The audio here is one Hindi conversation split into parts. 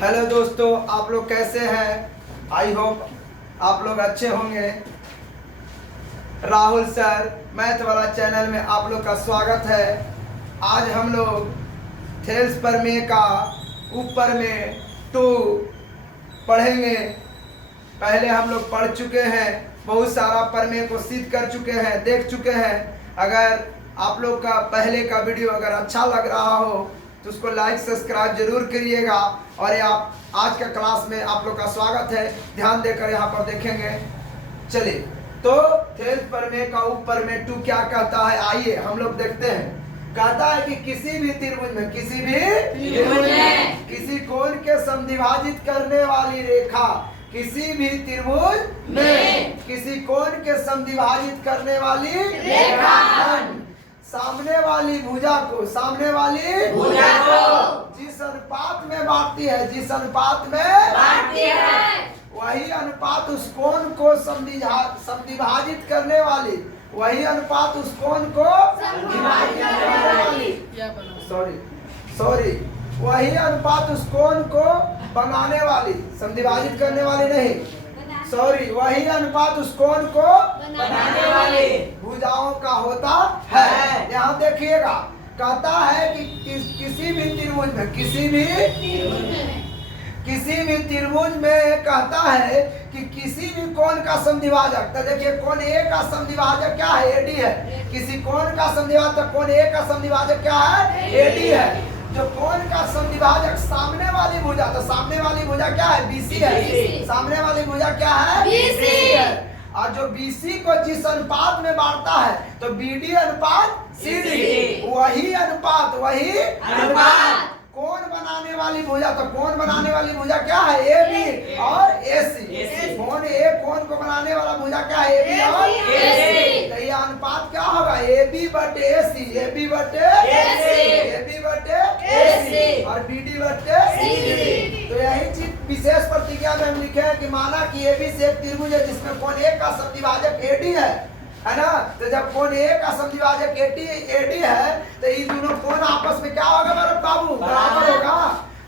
हेलो दोस्तों, आप लोग कैसे हैं? आई होप आप लोग अच्छे होंगे। राहुल सर मैथ वाला चैनल में आप लोग का स्वागत है। आज हम लोग थेल्स प्रमेय का ऊपर में 2 पढ़ेंगे। पहले हम लोग पढ़ चुके हैं, बहुत सारा प्रमेय को सिद्ध कर चुके हैं, देख चुके हैं। अगर आप लोग का पहले का वीडियो अगर अच्छा लग रहा हो तो उसको लाइक सब्सक्राइब जरूर करिएगा। और ये आप आज का क्लास में आप लोग का स्वागत है, ध्यान देकर यहाँ पर देखेंगे। चलिए, तो थेल्स प्रमेय का ऊपर में 2 क्या कहता है, आइए हम लोग देखते हैं। कहता है कि किसी भी त्रिभुज में किसी कोण के समद्विभाजित करने वाली रेखा, किसी भी त्रिभुज में किसी कोण के समद्विभाजित करने वाली रेखाखंड सामने वाली भुजा को जिस अनुपात में बांटती है, वही अनुपात उस कोण को समद्विभाजित करने वाली, वही अनुपात उस कोण को वही अनुपात उस कोण को बनाने वाली, समद्विभाजित करने वाली नहीं, वही अनुपात उस कोण को बनाने वाली भुजाओं का होता है। यहाँ देखिएगा, कहता है कि किसी भी त्रिभुज में कहता है कि किसी भी कोण का समद्विभाजक, तो देखिए कोण ए का समद्विभाजक क्या है, एडी है। किसी कोण का समद्विभाजक, कोण ए का समद्विभाजक क्या है, एडी है। जो कोण का समद्विभाजक सामने वाली भुजा, तो सामने वाली भुजा क्या है, बीसी है। सामने वाली भुजा क्या है, बीसी है। और जो बीसी को जिस अनुपात में बांटता है, तो बीडी अनुपात सीडी, वही अनुपात कोण बनाने वाली भुजा, तो कोण बनाने वाली भुजा क्या है, एबी और एसी। कोण ए कोण को बनाने वाला भुजा क्या है, एबी और एसी। तो ये अनुपात क्या होगा, एबी बटे एसी, एबी बटे एसी और बीडी बटे सीडी। तो यही चीज विशेष प्रतिज्ञा में हम लिखे हैं कि माना कि एबी से एक त्रिभुज है जिसमें कोण ए का समद्विभाजक एडी है ना। तो जब कोण ए का समद्विभाजक एडी है, तो ये दोनों कोण आपस में क्या होगा मेरे बाबू, बराबर होगा।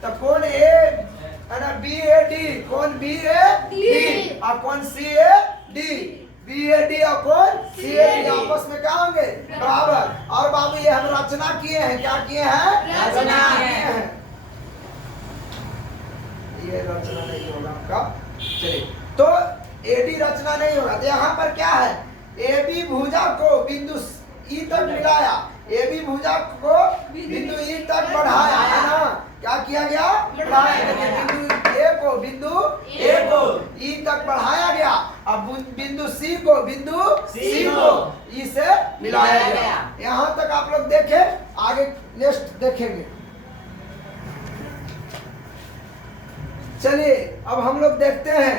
तो कोण ए है ना, बी ए डी, कोण बी ए डी और कोण C A D, B A D और कोण सी ए डी आपस में क्या होंगे, बराबर। और बाबू ये हम रचना किए हैं, क्या किए हैं, रचना किए हैं। ये रचना नहीं होगा आपका। चलिए, तो एडी रचना नहीं होगा। तो यहाँ पर क्या है, एबी भुजा को बिंदु ई तक मिलाया, एबी भुजा को बिंदु ई तक बढ़ाया, है ना। क्या किया गया, बढ़ाया। बिंदु ए को ई तक बढ़ाया गया। अब बिंदु सी को ई से मिलाया गया। यहाँ तक आप लोग देखें, आगे नेक्स्ट देखेंगे। चलिए, अब हम लोग देखते हैं।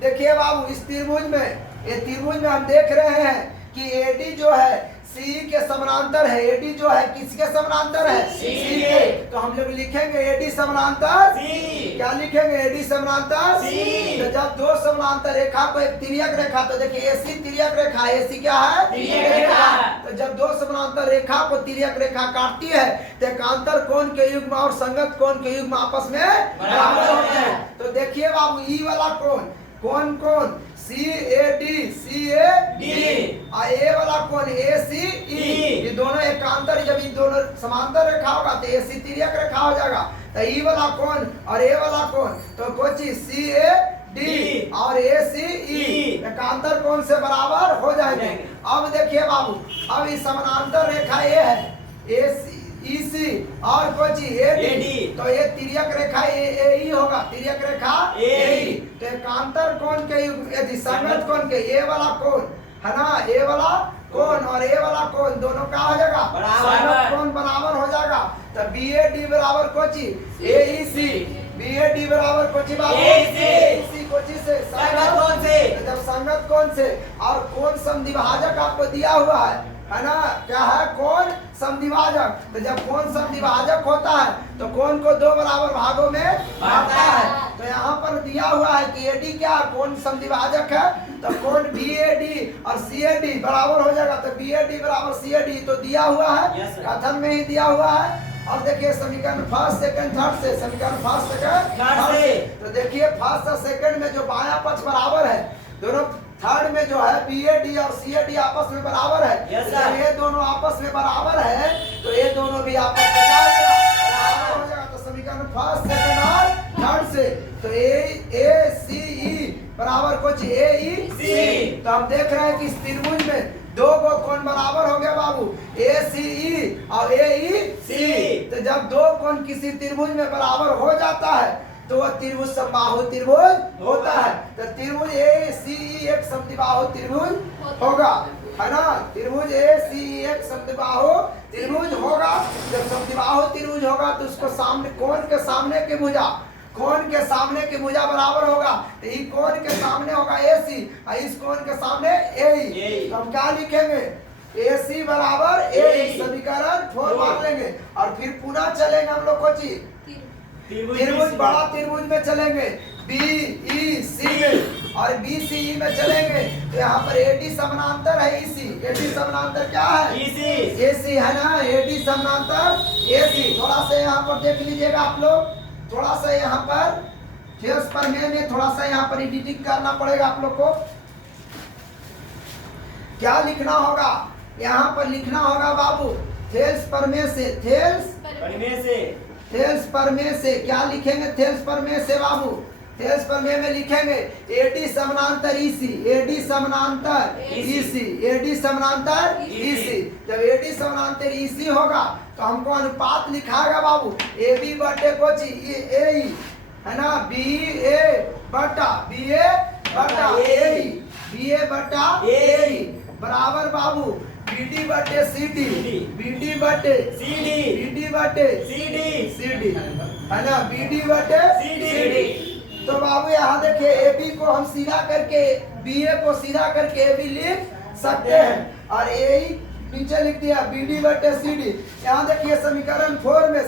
देखिए बाबू, इस त्रिभुज में, ये त्रिभुज में हम देख रहे हैं कि एडी जो है सी के समानांतर है। एडी जो है किसके समानांतर है, सी के। तो हम लोग लिखेंगे एडी समानांतर सी। क्या लिखेंगे, एडी समानांतर सी। तो जब 2 समानांतर रेखा को एक तिर्यक रेखा, तो देखिए एसी तिर्यक रेखा, एसी क्या है, तिर्यक रेखा। तो जब 2 समानांतर रेखा को तिर्यक रेखा काटती है, तो एकांतर कोण के युग्म और संगत कोण के युग्म आपस में बराबर होते हैं। तो देखिए बाबू, ई वाला कोण सी ए डी और ए वाला कोण ए सी ई, ये दोनों एकांतर, जब ये दोनों समांतर रेखा होगा तो ए सी तिर्यक रेखा हो जाएगा। तो ई वाला कोण और ए वाला कोण, तो कोची सी ए डी और ए सी ई एकांतर कोण से बराबर हो जाएंगे। अब देखिए बाबू, अब इस समानांतर रेखा ये है ए सी ई सी और कोची ए डी, तो ये तिर्यक रेखा ए ई होगा, तिर्यक रेखा ए ई। तो एकांतर कोण के यदि संगत कोण के ए वाला कोण है ना, ए वाला कोण और ए वाला कोण दोनों क्या हो जाएगा, संगत कोण बराबर हो जाएगा। तो बी ए डी बराबर कोची ए ई सी, बी ए डी बराबर कोची बाबू ए सी कोची से संगत कोण से। जब संगत कोण से और कोण समद्विभाजक आपको दिया हुआ है ना, क्या है, कोण समद्विभाजक। तो जब कोण समद्विभाजक होता है तो कोण को 2 बराबर भागों में बांटता है। तो यहाँ पर दिया हुआ है कि एडी क्या, कोण समद्विभाजक है। तो कोण बी ए डी और सी ए डी बराबर हो जाएगा। तो बी ए डी बराबर सी ए डी तो दिया हुआ है, कथन में ही दिया हुआ है। अब देखिए समीकरण फर्स्ट सेकंड थर्ड से, समीकरण फर्स्ट सेकंड थर्ड से, तो देखिए फर्स्ट और सेकंड में जो बायां पक्ष बराबर है, दोनों थर्ड में जो है BAD और CAD आपस में बराबर है। जब ये दोनों आपस में बराबर है तो ये दोनों भी आपस में बराबर हो जाएगा। तो समीकरण फर्स्ट सेकंड और थर्ड से, तो ACE बराबर कुछ AEC। तो हम देख रहे हैं कि इस त्रिभुज में दो को कोण बराबर हो गया बाबू, ACE और AEC। तो जब दो कोण किसी त्रिभुज में बराबर हो जाता है तो वह त्रिभुज समबाहु त्रिभुज होता है। तो त्रिभुज ACE एक समद्विबाहु त्रिभुज होगा, है ना। त्रिभुज ACE एक समद्विबाहु त्रिभुज होगा। जब समद्विबाहु त्रिभुज होगा तो उसको सामने कोण के सामने की भुजा, कोण के सामने की भुजा बराबर होगा। तो ये कोण के सामने होगा AC और इस कोण के सामने AE। तो हम क्या लिखेंगे, AC बराबर AE, समीकरण 4 मान लेंगे और फिर पुनः चलेंगे हम लोग को त्रिभुज बड़ा त्रिभुज में चलेंगे BEC में और BCE में चलेंगे। तो यहाँ पर AD समानांतर है EC, AD समानांतर क्या है AC है ना, AD समानांतर AC। थोड़ा सा यहाँ पर देख लीजिएगा आप लोग, थोड़ा सा यहाँ पर थेल्स प्रमेय में थोड़ा सा यहाँ पर एडिटिंग करना पड़ेगा आप लोग को। क्या लिखना होगा, यहाँ पर लिखना होगा बाबू थेल्स प्रमेय से, थेल्स प्रमेय से क्या लिखेंगे, थेल्स प्रमेय से बाबू, थेल्स प्रमेय में लिखेंगे AD समानांतर EC, AD समानांतर EC, AD समानांतर EC। जब AD समानांतर EC होगा तो हमको अनुपात लिखाएगा बाबू AB बटे कुछ AE, है ना, BA बटा AE, BA बटा AE बराबर बाबू BD बटे CD, BD बटे CD, है ना, BD बटे CD। तो बाबू यहाँ देखिए AB को हम सीधा करके BA को सीधा करके AB लिख सकते हैं और AE नीचे लिख दिया BD बटे CD। यहाँ देखिए समीकरण 4 में,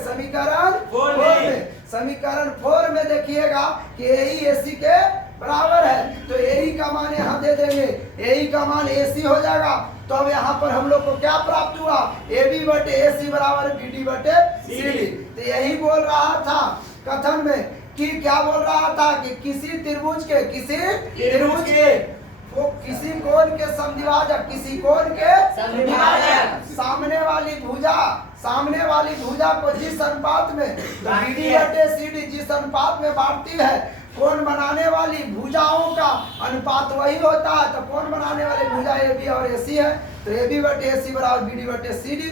समीकरण 4 में देखिएगा कि AE AC के बराबर है। तो AE का मान यहाँ दे देंगे, AE का मान AC हो जाएगा। तो अब यहाँ पर हम लोग को क्या प्राप्त हुआ, AB बटे AC बराबर BD बटे CD। तो यही बोल रहा था कथन में कि क्या बोल रहा था कि किसी त्रिभुज के वो किसी कोण के समद्विभाजक, किसी कोण के सामने वाली भुजा को जिस अनुपात में तो BD बटे CD जिस अनुपात में बांटती है, कोण बनाने वाली भुजाओं का अनुपात वही होता है। तो कोण बनाने वाली भुजा AB और AC है, तो AB बटे AC बराबर BD बटे CD।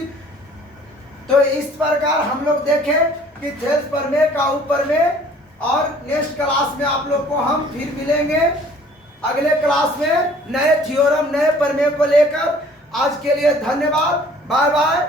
तो इस प्रकार हम लोग देखें कि थेल्स प्रमेय का ऊपर में, और नेक्स्ट क्लास में आप लोग को हम फिर मिलेंगे अगले क्लास में नए थ्योरम, नए प्रमेय को लेकर। आज के लिए धन्यवाद, बाय बाय।